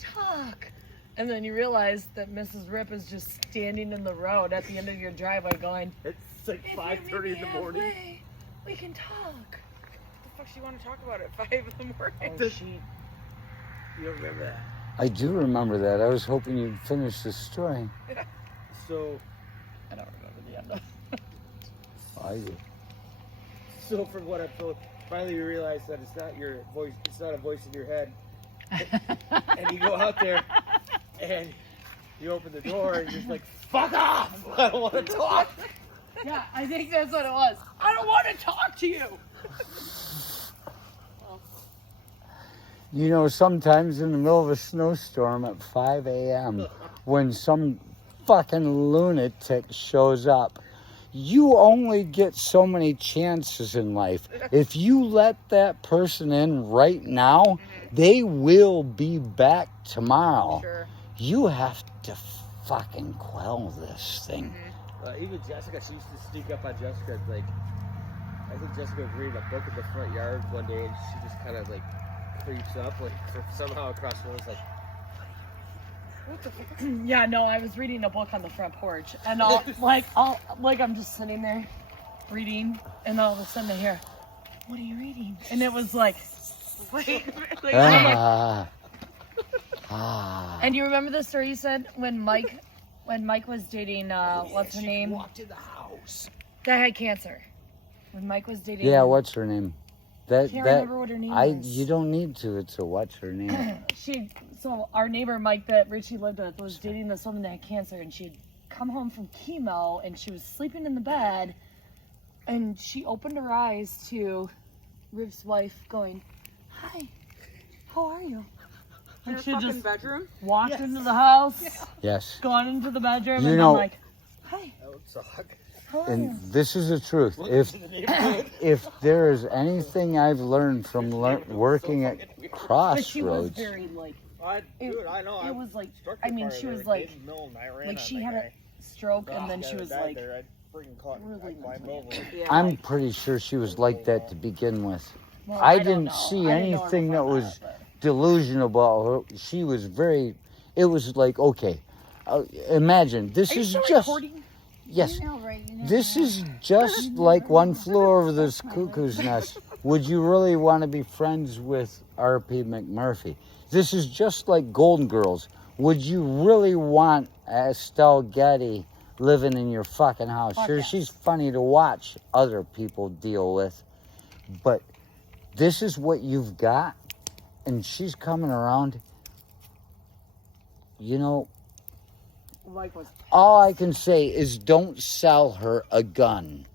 talk. And then you realize that Mrs. Rip is just standing in the road at the end of your driveway going, It's like 5:30 in the morning. Halfway, we can talk. What the fuck she want to talk about at 5 in the morning? Oh, she... You don't remember that? I do remember that. I was hoping you'd finish the story. So, I don't remember the end of it. I do. so from what I've told, finally you realize that it's not your voice. It's not a voice in your head. And you go out there and you open the door and you're just like, fuck off! I don't want to talk. Yeah, I think that's what it was. I don't want to talk to you. You know, sometimes in the middle of a snowstorm at 5 a.m., when some fucking lunatic shows up, you only get so many chances in life. If you let that person in right now, they will be back tomorrow. Sure. You have to fucking quell this thing. Even Jessica, she used to sneak up on Jessica. Like, I think Jessica was reading a book in the front yard one day, and she just kind of like creeps up, like somehow across the room. It's like, What the fuck? Yeah, no, I was reading a book on the front porch, and I'm just sitting there reading, and all of a sudden I hear, "What are you reading?" And it was like, Wait. Like, and you remember the story you said when Mike was dating what's her name? walked in the house. That had cancer. When Mike was dating. Yeah, what's her name? Can't remember what her name is. You don't need to. It's a what's her name. So our neighbor Mike that Richie lived with was dating this woman that had cancer, and she'd come home from chemo and she was sleeping in the bed, and she opened her eyes to Rip's wife going, "Hi, how are you?" in And her she fucking just bedroom? walked into the house, Yes. gone into the bedroom, You and know- I'm like, "Hi, That would suck. how are you?" And this is the truth. Welcome to the neighborhood. If there is anything I've learned from working at But she was Crossroads, very like, I know. it was like, I mean, she was like she had a stroke, and then she was like, really Yeah. I'm pretty sure she was like that to begin with. well, I don't didn't know. see I didn't know her anything that before was but- delusional about her. She was very. It was like, okay, imagine this Are you is still just. recording? Yes. You know, right? You know, This is just like One Flew Over this Cuckoo's Nest. Would you really want to be friends with R.P. McMurphy? This is just like Golden Girls. Would you really want Estelle Getty living in your fucking house? Fuck Sure, yes. she's funny to watch other people deal with, but this is what you've got, and she's coming around. You know, Mike was all I can say is don't sell her a gun.